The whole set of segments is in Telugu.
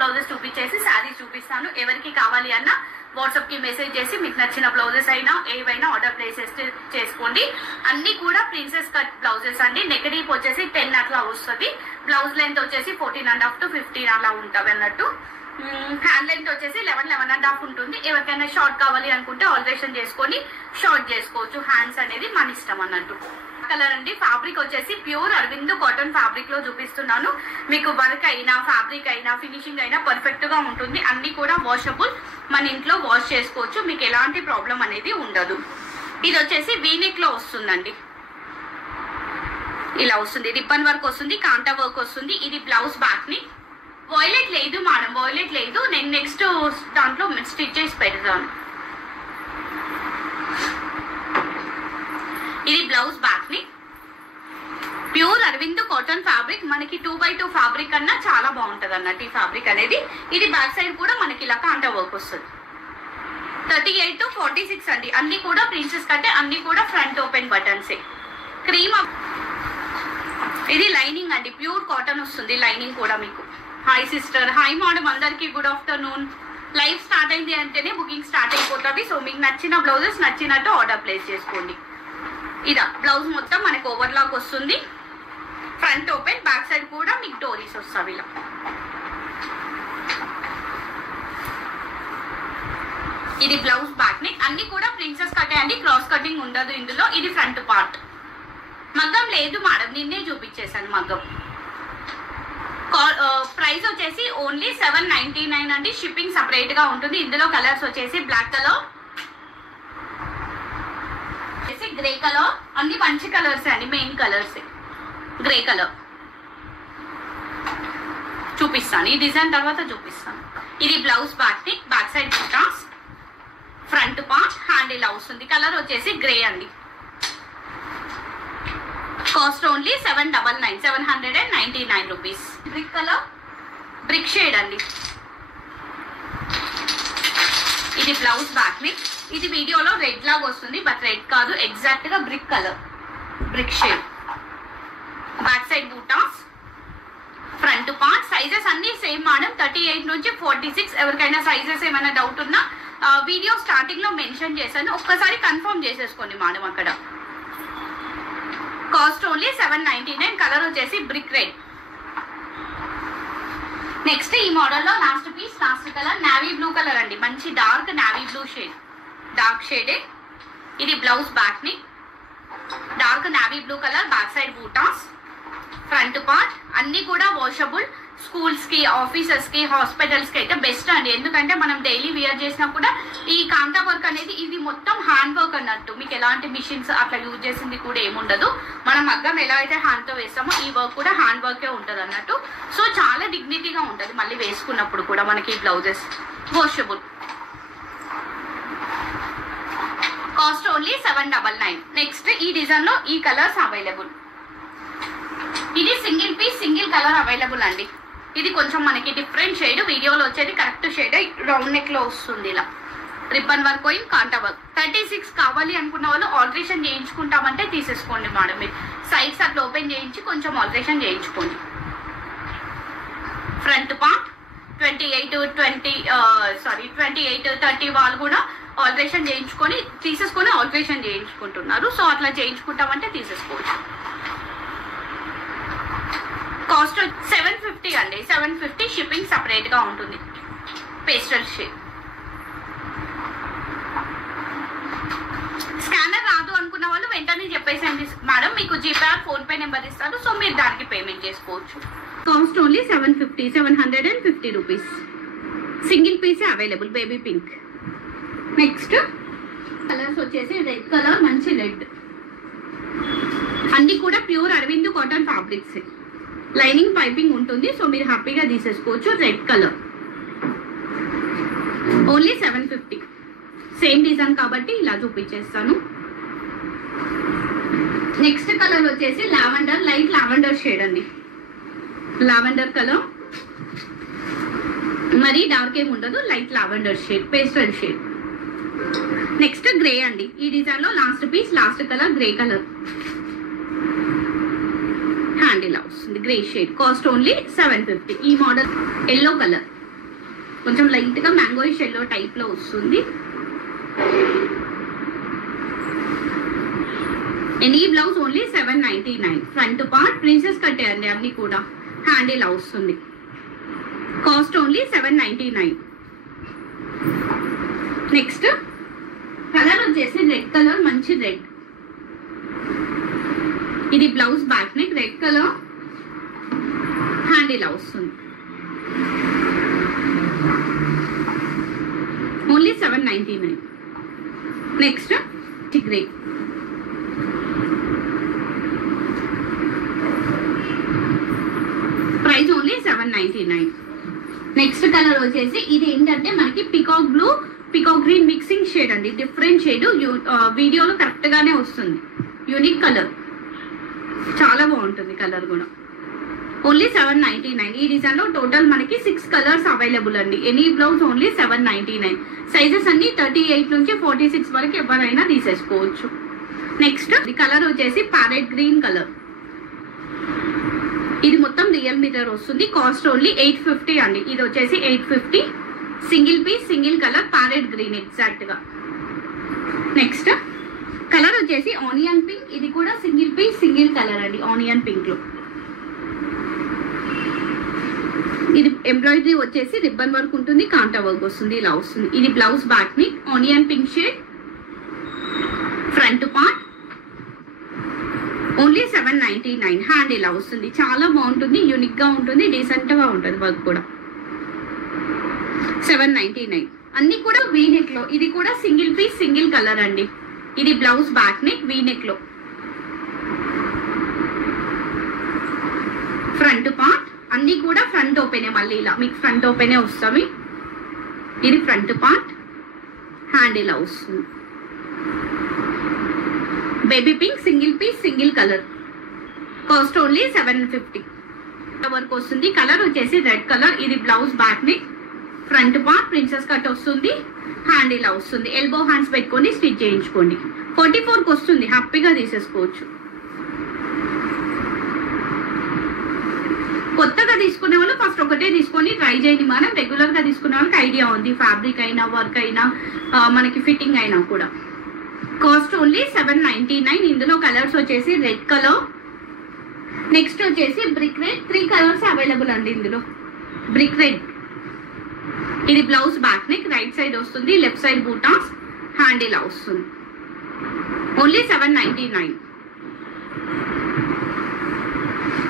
బ్లౌజెస్ చూపించేసి శారీస్ చూపిస్తాను. ఎవరికి కావాలి అన్న వాట్సాప్ కి మెసేజ్ చేసి మీకు నచ్చిన బ్లౌజెస్ అయినా ఏవైనా ఆర్డర్ ప్లేస్ చేసుకోండి. అన్ని కూడా ప్రిన్సెస్ కట్ బ్లౌజెస్ అండి. నెక్ డీప్ వచ్చేసి 10 అట్లా వస్తుంది. బ్లౌజ్ లెంత్ వచ్చేసి 14.5 to 15 అలా ఉంటుంది అన్నట్టు. హ్యాండ్ లెంత్ వచ్చేసి 11.5 ఉంటుంది. ఎవరికైనా షార్ట్ కావాలి అనుకుంటే ఆల్టరేషన్ చేసుకొని షార్ట్ చేసుకోవచ్చు. హ్యాండ్స్ అనేది మన ఇష్టం అన్నట్టు. కలర్ అండి. ఫ్యాబ్రిక్ వచ్చేసి ప్యూర్ అరవింద్ కాటన్ ఫ్యాబ్రిక్ లో చూపిస్తున్నాను. మీకు వర్క్ అయినా ఫ్యాబ్రిక్ అయినా ఫినిషింగ్ అయినా పర్ఫెక్ట్ గా ఉంటుంది. అన్ని కూడా వాషబుల్, మన ఇంట్లో వాష్ చేసుకోవచ్చు. మీకు ఎలాంటి ప్రాబ్లం అనేది ఉండదు. ఇది వచ్చేసి వీనెక్ లో వస్తుందండి. ఇలా వస్తుంది. రిబ్బన్ వర్క్ వస్తుంది, కాంటా వర్క్ వస్తుంది. ఇది బ్లౌజ్ బ్యాక్ ని. వాయిలెట్ లేదు మేడం, వాయిలెట్ లేదు. నేను నెక్స్ట్ దాంట్లో స్టిచ్ చేసి పెడతాను. ఇది బ్లౌజ్ బ్యాక్ ని. Pure Arvind cotton fabric. మనకి 2x2 ఫ్యాబ్రిక్ అన్నా చాలా బాగుంటది అన్నట్టు ఈ ఫ్యాబ్రిక్ అనేది. ఇది బ్యాక్ సైడ్ కూడా మనకి ఇలా కాంటా వర్క్ వస్తుంది. 38 to 46 అండి. అన్ని కూడా ప్రిన్సెస్ కట్టే, అన్ని కూడా ఫ్రంట్ ఓపెన్ బటన్స్. క్రీమ్. ఇది లైనింగ్ అండి. ప్యూర్ కాటన్ వస్తుంది లైనింగ్ కూడా మీకు. హాయ్ సిస్టర్, హాయ్ మేడం, అందరికి గుడ్ ఆఫ్టర్నూన్. లైవ్ స్టార్ట్ అయింది అంటేనే బుకింగ్ స్టార్ట్ అయిపోతుంది. సో మీకు నచ్చిన బ్లౌజెస్ నచ్చినట్టు ఆర్డర్ ప్లేస్ చేసుకోండి. ఇదా బ్లౌజ్ మొత్తం మనకు ఓవర్లాక్ వస్తుంది. ఫ్రంట్ ఓపెన్, బ్యాక్ సైడ్ కూడా మీకు డోరీస్ వస్తాయి ఇలా. ఇది బ్లౌజ్ బ్యాక్ ని. అన్ని కూడా ప్రిన్సెస్ కట్ అండి. క్రాస్ కటింగ్ ఉండదు ఇందులో. ఇది ఫ్రంట్ పార్ట్. మగ్గం లేదు మేడం, నిన్నే చూపించేసాను మగ్గం. ప్రైస్ వచ్చేసి ఓన్లీ 799 అండి. షిప్పింగ్ సపరేట్ గా ఉంటుంది. ఇందులో కలర్స్ వచ్చేసి బ్లాక్ కలర్, గ్రే కలర్, అన్ని మంచి కలర్స్ అండి. మెయిన్ కలర్స్ గ్రే కలర్ చూపిస్తాను. ఈ డిజైన్ తర్వాత చూపిస్తాను. ఇది బ్లౌజ్ బ్యాక్ ని. బ్యాక్ సైడ్ బూటాస్, ఫ్రంట్ పార్ట్, హ్యాండ్ ఇలా వస్తుంది. కలర్ వచ్చేసి గ్రే అండి. Cost only 799 rupees. Brick colour, brick shade అండి. ఇది బ్లౌజ్ బ్యాక్ ని. ఇది వీడియోలో రెడ్ లాగా వస్తుంది, బట్ రెడ్ కాదు, ఎగ్జాక్ట్ గా brick colour, brick shade. Back side బూటాస్, ఫ్రంట్ పార్ట్. సైజెస్ అన్ని సేమ్ మేడం, 38 నుంచి 46. ఎవరికైనా సైజెస్ ఏమైనా డౌట్ ఉన్నా వీడియో స్టార్టింగ్ లో మెన్షన్ చేశాను, ఒక్కసారి కన్ఫర్మ్ చేసేసుకోండి మేడం అక్కడ. Cost only 799. కలర్ వచ్చేసి బ్రిక్ రెడ్. నెక్స్ట్ ఈ మోడల్ లో last piece, last colour navy blue colour అండి. మంచి dark navy blue shade, dark షేడే. ఇది బ్లౌజ్ బ్యాక్ ని. Dark navy blue colour, back side బూటాస్, ఫ్రంట్ పార్ట్. అన్ని కూడా వాషబుల్. స్కూల్స్ కి, ఆఫీసెస్ కి, హాస్పిటల్స్ కి అయితే బెస్ట్ అండి. ఎందుకంటే మనం డైలీ వేర్ చేసినా కూడా ఈ కాంటా వర్క్ అనేది ఇది మొత్తం హ్యాండ్ వర్క్ అన్నట్టు. మీకు ఎలాంటి మిషన్స్ అట్లా యూజ్ చేసింది కూడా ఏముండదు. మనం మగ్గం ఎలా అయితే హ్యాండ్ తో వేస్తామో ఈ వర్క్ కూడా హ్యాండ్ వర్కే ఉంటుంది అన్నట్టు. సో చాలా డిగ్నిటీగా ఉంటుంది మళ్ళీ వేసుకున్నప్పుడు కూడా మనకి ఈ blouses. Washable. Cost only 799. Next ఈ డిజైన్ లో ఈ కలర్స్ అవైలబుల్. ఇది single piece, single colour available అండి. ఇది కొంచెం మనకి డిఫరెంట్ షేడ్. వీడియోలో వచ్చేది కరెక్ట్ షేడ్. రౌండ్ నెక్ లో వస్తుంది ఇలా. Ribbon work, కాంటా work. 36 కావాలి అనుకున్న వాళ్ళు ఆల్టరేషన్ చేయించుకుంటామంటే తీసేసుకోండి మేడం. మీరు సైడ్స్ అట్లా ఓపెన్ చేయించి కొంచెం ఆల్టరేషన్ చేయించుకోండి. ఫ్రంట్ పార్ట్ 28, 30 వాళ్ళు కూడా ఆల్టరేషన్ చేయించుకొని తీసేసుకొని ఆల్టరేషన్ చేయించుకుంటున్నారు. సో అట్లా చేయించుకుంటామంటే తీసేసుకోవచ్చు. కాస్ట్ 750 అండి. 750. షిప్పింగ్ సపరేట్ గా ఉంటుంది. Pastel shade. స్కానర్ రాదు అనుకున్న వాళ్ళు వెంటనే చెప్పేసండి మేడం, మీకు జీపే, ఫోన్ పే నెంబర్ ఇస్తారు. సో మీరు దానికి పేమెంట్ చేసుకోవచ్చు. Cost only 750 rupees. సింగిల్ పీసే available. Baby pink. Next colours వచ్చేసి రెడ్ కలర్, మంచి రెడ్. అన్ని కూడా pure Arvind cotton fabrics. Lining piping ఉంటుంది. సో మీరు హ్యాపీగా తీసేసుకోవచ్చు. Red colour only 750. Same design కాబట్టి ఇలా చూపించేస్తాను. నెక్స్ట్ కలర్ వచ్చేసి లావెండర్, లైట్ లావెండర్ షేడ్ అండి. లావెండర్ కలర్, మరీ డార్క్ ఏమి ఉండదు. Light lavender shade, pastel shade. Next grey అండి. ఈ డిజైన్ లో last piece, last colour grey colour. Hand ఇలా వస్తుంది, గ్రే షేడ్. Cost only 750. ఈ మోడల్ ఎల్లో కలర్, కొంచెం లైట్ గా మ్యాంగోయిష్ ఎల్లో టైప్ లో వస్తుంది. Any blouse only 799. Front part princess cut అండి, అన్ని కూడా హ్యాండ్ ఇలా వస్తుంది. Cost only 799. నెక్స్ట్ కలర్ వచ్చేసి రెడ్ కలర్, మంచి రెడ్. ఇది blouse back neck, red colour, hand ఇలా వస్తుంది. Only 799. Next grey, price only 799. Next colour వచ్చేసి ఇది ఏంటంటే మనకి peacock blue, peacock green mixing shade అండి. డిఫరెంట్ షేడ్, వీడియోలో కరెక్ట్ గానే వస్తుంది. యూనిక్ కలర్, చాలా బాగుంటుంది కలర్ కూడా. ఓన్లీ 799. ఈ డిజైన్ లో టోటల్ మనకి 6 కలర్స్ అవైలబుల్ అండి. Any blouse only 799. సైజెస్ అన్ని 38 నుంచి 46 వరకు ఎవరైనా తీసేసుకోవచ్చు. నెక్స్ట్ ఈ కలర్ వచ్చేసి ప్యారెట్ గ్రీన్ కలర్. ఇది మొత్తం రియల్ మీటర్ వస్తుంది. కాస్ట్ ఓన్లీ 850 అండి. ఇది వచ్చేసి 850. Single piece, single colour, parrot green exact గా. నెక్స్ట్ కలర్ వచ్చేసి ఆనియన్ పింక్. ఇది కూడా సింగిల్ పీస్, సింగిల్ కలర్ అండి, ఆనియన్ పింక్ లో. ఇది ఎంబ్రాయిడరీ వచ్చేసి రిబ్బన్ వర్క్ ఉంటుంది, కాంటా వర్క్ వస్తుంది, ఇలా వస్తుంది. ఇది బ్లౌజ్ బ్యాక్ ని onion pink shade, front part only 799. Hand ఇలా వస్తుంది, చాలా బాగుంటుంది, యూనిక్ గా ఉంటుంది, డీసెంట్ గా ఉంటుంది వర్క్ కూడా. 799. అన్ని కూడా వీ నెక్ లో. ఇది కూడా సింగిల్ పీస్, సింగిల్ కలర్ అండి. ఇది blouse back neck, V neck లో. ఫ్రంట్ పార్ట్ అన్ని కూడా ఫ్రంట్ ఓపెనే, మళ్ళీ ఇలా మీకు ఫ్రంట్ ఓపెనే వస్తాయి. ఇది ఫ్రంట్ పార్ట్, హ్యాండ్ ఇలా వస్తుంది. Baby pink, single piece, single colour. Cost only 750 వరకు వస్తుంది. కలర్ వచ్చేసి రెడ్ కలర్. ఇది blouse back neck, front part princess cut వస్తుంది, హ్యాండ్ ఇలా వస్తుంది. ఎల్బో హ్యాండ్స్ పెట్టుకొని స్టిచ్ చేయించుకోండి. 44కి వస్తుంది, హ్యాపీగా తీసేసుకోవచ్చు. కొత్తగా తీసుకునే వాళ్ళు ఫస్ట్ ఒకటే తీసుకొని ట్రై చేయండి. మనం రెగ్యులర్ గా తీసుకునే వాళ్ళకి ఐడియా ఉంది, ఫ్యాబ్రిక్ అయినా వర్క్ అయినా మనకి ఫిట్టింగ్ అయినా కూడా. Cost only 799. ఇందులో కలర్స్ వచ్చేసి రెడ్ కలర్, నెక్స్ట్ వచ్చేసి బ్రిక్ రెడ్. 3 కలర్స్ అవైలబుల్ అండి ఇందులో. బ్రిక్ రెడ్, ఇది blouse back neck, right side వస్తుంది, లెఫ్ట్ సైడ్ బూటాస్, హ్యాండ్ ఇలా వస్తుంది. ఓన్లీ 799.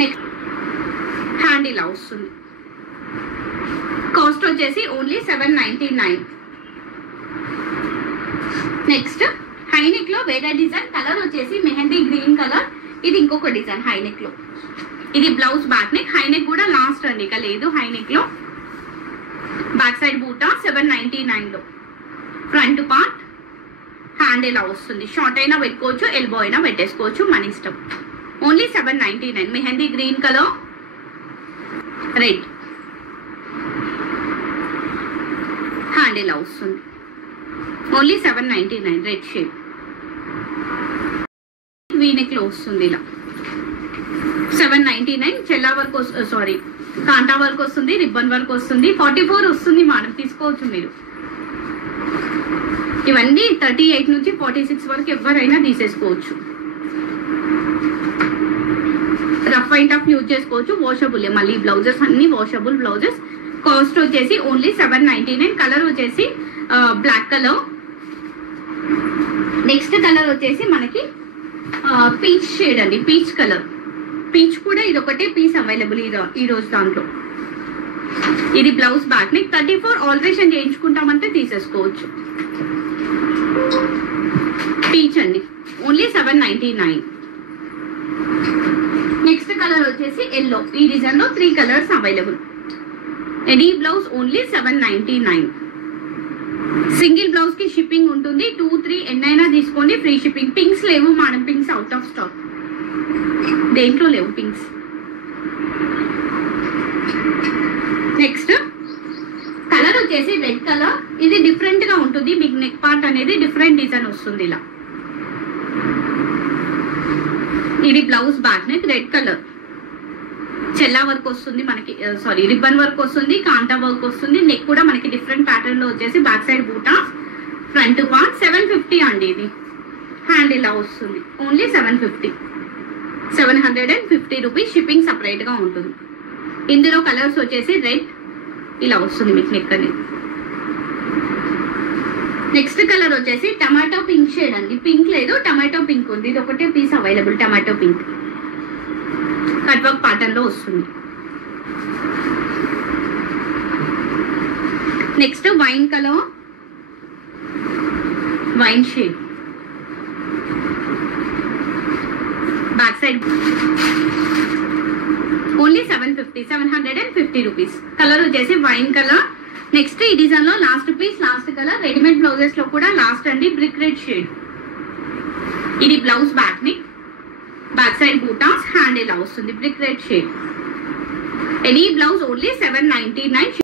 నెక్స్ట్ హ్యాండ్ ఇలా వస్తుంది. కాస్ట్ వచ్చేసి ఓన్లీ 799. నెక్స్ట్ హైనెక్ లో వేరే డిజైన్. కలర్ వచ్చేసి మెహందీ గ్రీన్ కలర్. ఇది ఇంకొక డిజైన్ హైనెక్ లో. ఇది బ్లౌజ్ బ్యాక్ నెక్, హైనెక్ కూడా లాస్ట్ అండి, ఇక లేదు హైనెక్ లో. బ్యాక్ సైడ్ బూటా 799 లో. ఫ్రంట్ పార్ట్ హ్యాండ్ ఇలా వస్తుంది. షార్ట్ అయినా పెట్టుకోవచ్చు, ఎల్బో అయినా పెట్టేసుకోవచ్చు, మన ఇష్టం. Only 799. Mehndi green colour, red, hand ఇలా వస్తుంది. ఓన్లీ 799. రెడ్ షేడ్, వీనెక్ లో వస్తుంది ఇలా. 799. చెల్లా వర్క్, సారీ కాంటా వర్క్ వస్తుంది, రిబ్బన్ వర్క్ వస్తుంది. 44 వస్తుంది మేడం, తీసుకోవచ్చు మీరు. ఇవన్నీ 38 నుంచి 46 వరకు ఎవరైనా తీసేసుకోవచ్చు. రఫ్ అండ్ టఫ్ యూజ్ చేసుకోవచ్చు, వాషబుల్. మళ్ళీ బ్లౌజెస్ అన్ని వాషబుల్ బ్లౌజెస్. కాస్ట్ వచ్చేసి ఓన్లీ 799. కలర్ వచ్చేసి బ్లాక్ కలర్. నెక్స్ట్ కలర్ వచ్చేసి మనకి పీచ్ షేడ్ అండి, పీచ్ కలర్. పీచ్ కూడా ఇది ఒకటే పీస్ అవైలబుల్ ఈ రోజు దాంట్లో. ఇది బ్లౌజ్ బ్యాక్ నెక్. 34 ఆల్టరేషన్ చేయించుకుంటామంటే తీసేసుకోవచ్చు. పీచ్ అండి, ఓన్లీ 799. నెక్స్ట్ కలర్ వచ్చేసి ఎల్లో. ఈ డిజైన్ లో 3 colours available. Any blouse only 799. Single blouse కి షిప్పింగ్ ఉంటుంది. 2, 3 ఎన్నైనా తీసుకోండి, ఫ్రీ షిప్పింగ్. పింక్స్ లేవు madam, pinks out of stock, దేంట్లో లేవు పింక్స్. నెక్స్ట్ కలర్ వచ్చేసి రెడ్ కలర్. ఇది డిఫరెంట్ గా ఉంటుంది, మీకు నెక్ పార్ట్ అనేది డిఫరెంట్ డిజైన్ వస్తుంది ఇలా. ఇది blouse back neck, red colour. చెల్లా వర్క్ వస్తుంది మనకి, సారీ రిబ్బన్ వర్క్ వస్తుంది, కాంటా వర్క్ వస్తుంది. నెక్ కూడా మనకి డిఫరెంట్ ప్యాటర్న్ లో వచ్చేసి బ్యాక్ సైడ్ బూటా, ఫ్రంట్ పార్ట్. 750 అండి ఇది. హ్యాండ్ ఇలా వస్తుంది, ఓన్లీ 750 రూపీస్. షిప్పింగ్ సపరేట్ గా ఉంటుంది. ఇందులో కలర్స్ వచ్చేసి రెడ్ ఇలా వస్తుంది మీకు నెక్ అనేది. నెక్స్ట్ కలర్ వచ్చేసి టమాటో పింక్ షేడ్ అండి. పింక్ లేదు, టమాటో పింక్ ఉంది. ఇది ఒకటే piece available, tomato pink. Cut work pattern లో వస్తుంది. Next wine colour, wine shade, back side only 750 rupees. Colour వచ్చేసి వైన్ కలర్. నెక్స్ట్ ఈ డిజైన్ లో last piece, last colour. Readymade blouses లో కూడా లాస్ట్ అండి బ్రిక్ రెడ్ షేడ్. ఇది బ్లౌజ్ బ్యాక్ ని, బ్యాక్ సైడ్ బూటాస్, హ్యాండ్ ఇలా వస్తుంది brick red shade. Any blouse only 799.